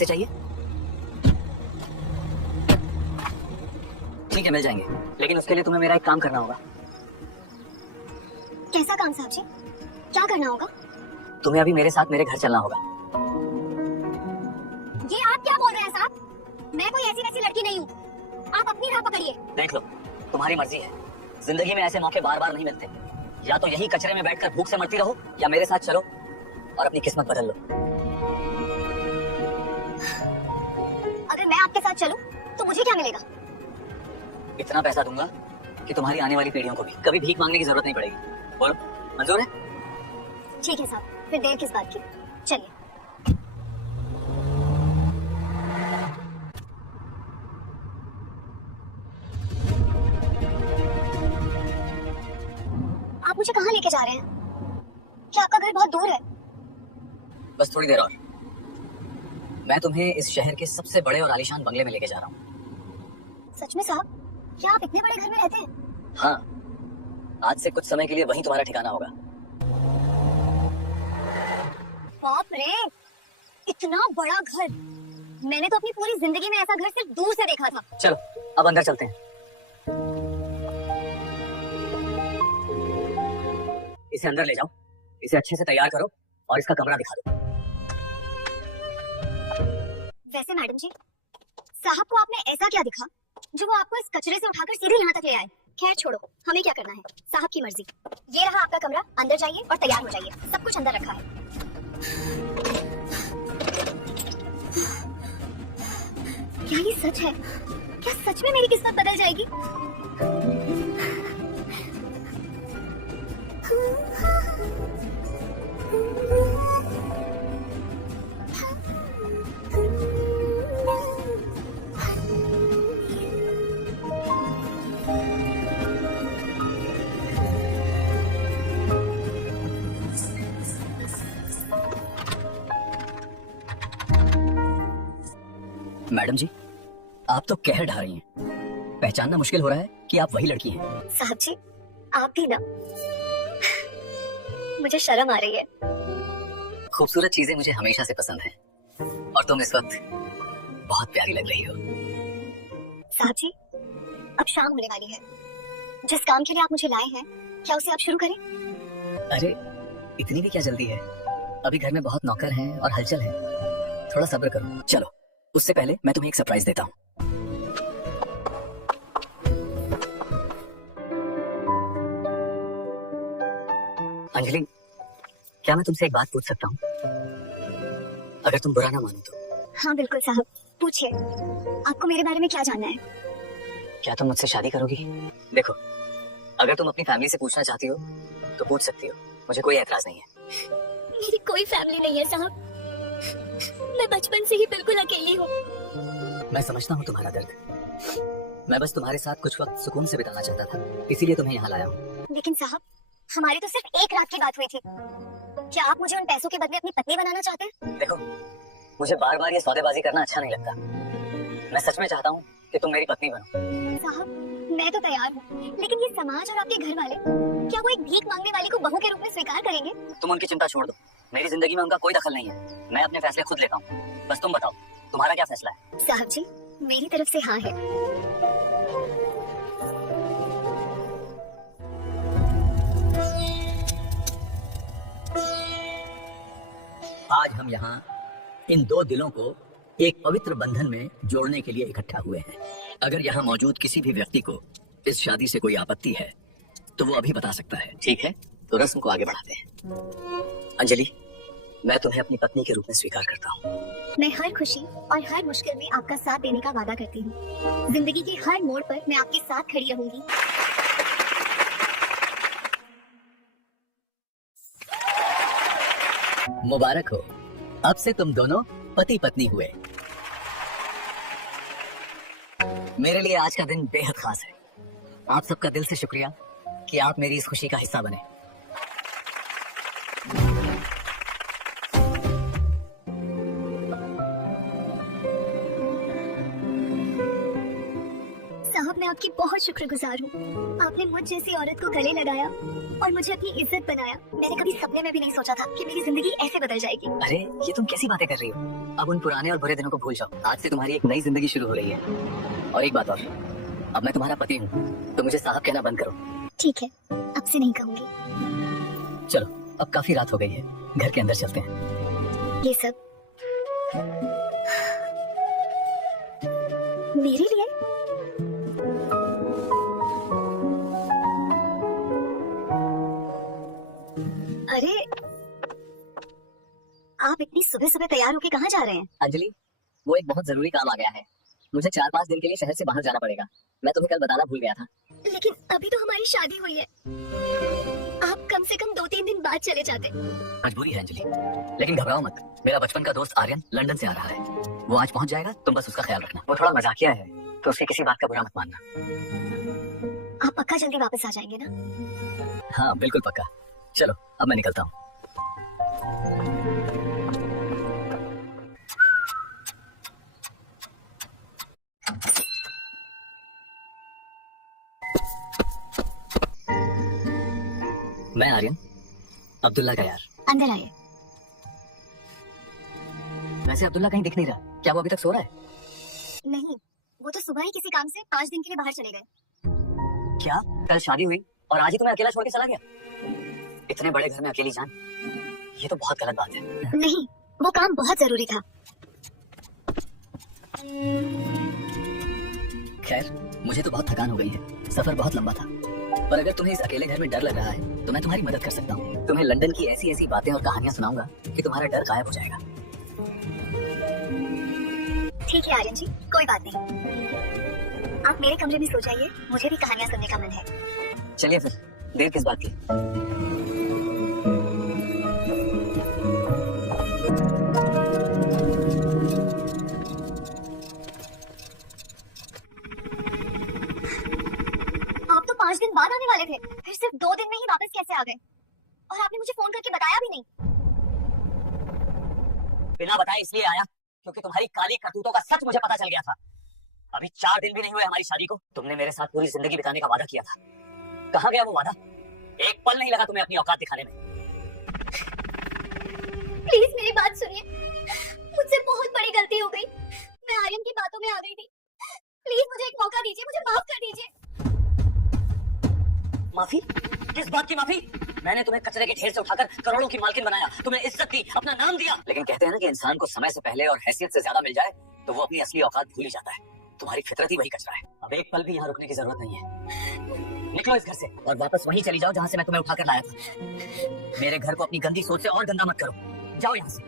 पैसे चाहिए? ठीक है, मिल जाएंगे, लेकिन उसके लिए तुम्हें मेरा एक काम करना होगा। कैसा काम साहब जी? क्या करना होगा? तुम्हें अभी मेरे साथ मेरे घर चलना होगा। ये आप क्या बोल रहे हैं साहब? मैं कोई ऐसी वैसी लड़की नहीं हूँ, आप अपनी राह पकड़िए। देख लो, तुम्हारी मर्जी है। जिंदगी में ऐसे मौके बार बार नहीं मिलते। या तो यही कचरे में बैठकर भूख से मरती रहो, या मेरे साथ चलो और अपनी किस्मत बदल लो। अगर मैं आपके साथ चलूं, तो मुझे क्या मिलेगा? इतना पैसा दूंगा कि तुम्हारी आने वाली पीढ़ियों को भी कभी भीख मांगने की जरूरत नहीं पड़ेगी। बोलो, मंजूर है? ठीक है साहब, फिर देर किस बात की, चलिए। आप मुझे कहाँ लेके जा रहे हैं? क्या आपका घर बहुत दूर है? बस थोड़ी देर और। मैं तुम्हें इस शहर के सबसे बड़े और आलीशान बंगले में लेके जा रहा हूँ। सच में साहब? क्या आप इतने बड़े घर में रहते हैं? हाँ, आज से कुछ समय के लिए वहीं तुम्हारा ठिकाना होगा। बाप रे, इतना बड़ा घर! मैंने तो अपनी पूरी जिंदगी में ऐसा घर सिर्फ दूर से देखा था। चलो, अब अंदर चलते हैं। इसे अंदर ले जाओ, इसे अच्छे से तैयार करो और इसका कमरा दिखा दो। वैसे मैडम जी, साहब को आपने ऐसा क्या दिखा जो वो आपको इस कचरे से उठाकर सीधे यहाँ तक ले आए? खैर छोड़ो, हमें क्या करना है, साहब की मर्जी। ये रहा आपका कमरा, अंदर जाइए और तैयार हो जाइए, सब कुछ अंदर रखा है। क्या ये सच है? क्या सच में मेरी किस्मत बदल जाएगी? मैडम जी, आप तो कहर ढा रही हैं। पहचानना मुश्किल हो रहा है कि आप वही लड़की हैं। साहब जी, आप भी ना। मुझे शर्म आ रही है। खूबसूरत चीजें मुझे हमेशा से पसंद हैं, और तुम इस वक्त बहुत प्यारी लग रही हो। साहब जी, अब शाम होने वाली है। जिस काम के लिए आप मुझे लाए हैं, क्या उसे आप शुरू करें? अरे, इतनी भी क्या जल्दी है? अभी घर में बहुत नौकर हैं और हलचल है। थोड़ा सब्र करो। चलो, उससे पहले मैं तुम्हें एक सरप्राइज देता हूँ। अंजलि, क्या मैं तुमसे एक बात पूछ सकता हूँ? अगर तुम बुरा ना मानो तो। हाँ बिल्कुल साहब, पूछिए। आपको मेरे बारे में क्या जानना है? क्या तुम मुझसे शादी करोगी? देखो, अगर तुम अपनी फैमिली से पूछना चाहती हो तो पूछ सकती हो, मुझे कोई एतराज नहीं है। मेरी कोई फैमिली नहीं है साहब, मैं बचपन से ही बिल्कुल अकेली हूँ। मैं समझता हूँ तुम्हारा दर्द। मैं बस तुम्हारे साथ कुछ वक्त सुकून से बिताना चाहता था, इसीलिए तुम्हें यहाँ लाया हूँ। लेकिन साहब, हमारी तो सिर्फ एक रात की बात हुई थी। क्या आप मुझे उन पैसों के बदले अपनी पत्नी बनाना चाहते हैं? देखो, मुझे बार बार ये सौदेबाजी करना अच्छा नहीं लगता। मैं सच में चाहता हूँ कि तुम मेरी पत्नी बनो। साहब, मैं तो तैयार हूँ, लेकिन ये समाज और आपके घर वाले, क्या वो एक भीख मांगने वाली को बहू के रूप में स्वीकार करेंगे? तुम उनकी चिंता छोड़ दो, मेरी जिंदगी में उनका कोई दखल नहीं है। मैं अपने फैसले खुद लेता हूँ। बस तुम बताओ, तुम्हारा क्या फैसला है? साहब जी, मेरी तरफ से हाँ है। आज हम यहाँ इन दो दिलों को एक पवित्र बंधन में जोड़ने के लिए इकट्ठा हुए हैं। अगर यहाँ मौजूद किसी भी व्यक्ति को इस शादी से कोई आपत्ति है तो वो अभी बता सकता है। ठीक है, तो रस्म को आगे बढ़ाते हैं। अंजलि, मैं तुम्हें अपनी पत्नी के रूप में स्वीकार करता हूँ। मैं हर खुशी और हर मुश्किल में आपका साथ देने का वादा करती हूँ। जिंदगी के हर मोड़ पर मैं आपके साथ खड़ी रहूंगी। मुबारक हो, अब से तुम दोनों पति पत्नी हुए। मेरे लिए आज का दिन बेहद खास है। आप सबका दिल से शुक्रिया कि आप मेरी इस खुशी का हिस्सा बने। साहब, मैं आपकी बहुत शुक्रगुजार हूँ। आपने मुझ जैसी औरत को गले लगाया और मुझे अपनी इज्जत बनाया। मैंने कभी सपने में भी नहीं सोचा था कि मेरी जिंदगी ऐसे बदल जाएगी। अरे ये तुम कैसी बातें कर रही हो? अब उन पुराने और बुरे दिनों को भूल जाओ। आज से तुम्हारी एक नई जिंदगी शुरू हो रही है। और एक बात और, अब मैं तुम्हारा पति हूँ, तो मुझे साहब कहना बंद करो। ठीक है, अब से नहीं कहूँगी। चलो, अब काफी रात हो गई है, घर के अंदर चलते हैं। ये सब मेरे लिए? अरे आप इतनी सुबह सुबह तैयार होके कहाँ जा रहे हैं? अंजलि, वो एक बहुत जरूरी काम आ गया है। मुझे 4-5 दिन के लिए शहर से बाहर जाना पड़ेगा। मैं तुम्हें कल बताना भूल गया था। लेकिन अभी तो हमारी शादी हुई है। आप कम से कम 2-3 दिन बाद चले जाते। मजबूरी है अंजलि, लेकिन घबराओ मत। मेरा बचपन का दोस्त आर्यन लंदन से आ रहा है। वो आज पहुंच जाएगा, तुम बस उसका ख्याल रखना। वो थोड़ा मजाकिया है, तो उसकी किसी बात का बुरा मत मानना। आप पक्का जल्दी वापस आ जाएंगे ना? हाँ बिल्कुल पक्का। चलो अब मैं निकलता हूँ। मैं आर्यन, अब्दुल्ला का यार। अंदर आइए। वैसे अब्दुल्ला कहीं दिख नहीं रहा, क्या वो अभी तक सो रहा है? नहीं, वो तो सुबह ही किसी काम से 5 दिन के लिए बाहर चले गए। क्या कल शादी हुई और आज ही तुम्हें अकेला छोड़ के चला गया? इतने बड़े घर में अकेली जान, ये तो बहुत गलत बात है। नहीं, वो काम बहुत जरूरी था। खैर, मुझे तो बहुत थकान हो गई है, सफर बहुत लंबा था। पर अगर तुम्हें इस अकेले घर में डर लग रहा है, तो मैं तुम्हारी मदद कर सकता हूँ। तुम्हें लंदन की ऐसी ऐसी बातें और कहानियां सुनाऊंगा कि तुम्हारा डर गायब हो जाएगा। ठीक है आर्यन जी, कोई बात नहीं। आप मेरे कमरे में सो जाइए, मुझे भी कहानियां सुनने का मन है। चलिए फिर, देर किस बात की। आप तो 5 दिन बाद आने वाले थे, फिर सिर्फ 2 दिन में ही वापस कैसे आ गए? और आपने मुझे फोन करके बताया भी नहीं। बिना बताए इसलिए आया क्योंकि तुम्हारी काली करतूतों का सच मुझे पता चल गया था। अभी 4 दिन भी नहीं हुए हमारी शादी को, तुमने मेरे साथ पूरी जिंदगी बिताने का वादा किया था। कहाँ गया वो वादा? एक पल नहीं लगा तुम्हें अपनी औकात दिखाने में। प्लीज मेरी बात सुनिए, मुझसे बहुत बड़ी गलती हो गई। मैं आर्यन की बातों में आ गई थी। प्लीज मुझे एक मौका दीजिए, मुझे माफ कर दीजिए। माफी? किस बात की माफी? मैंने तुम्हें कचरे के ढेर से उठाकर करोड़ों की मालकिन बनाया, तुम्हें इज्जत दी, अपना नाम दिया। लेकिन कहते हैं ना कि इंसान को समय से पहले और हैसियत से ज्यादा मिल जाए तो वो अपनी असली औकात भूल ही जाता है। तुम्हारी फितरत ही वही कचरा है। अब एक पल भी यहाँ रुकने की जरूरत नहीं है। निकलो इस घर से और वापस वहीं चली जाओ जहाँ से मैं तुम्हें उठाकर लाया था। मेरे घर को अपनी गंदी सोच से और गंदा मत करो। जाओ यहाँ से।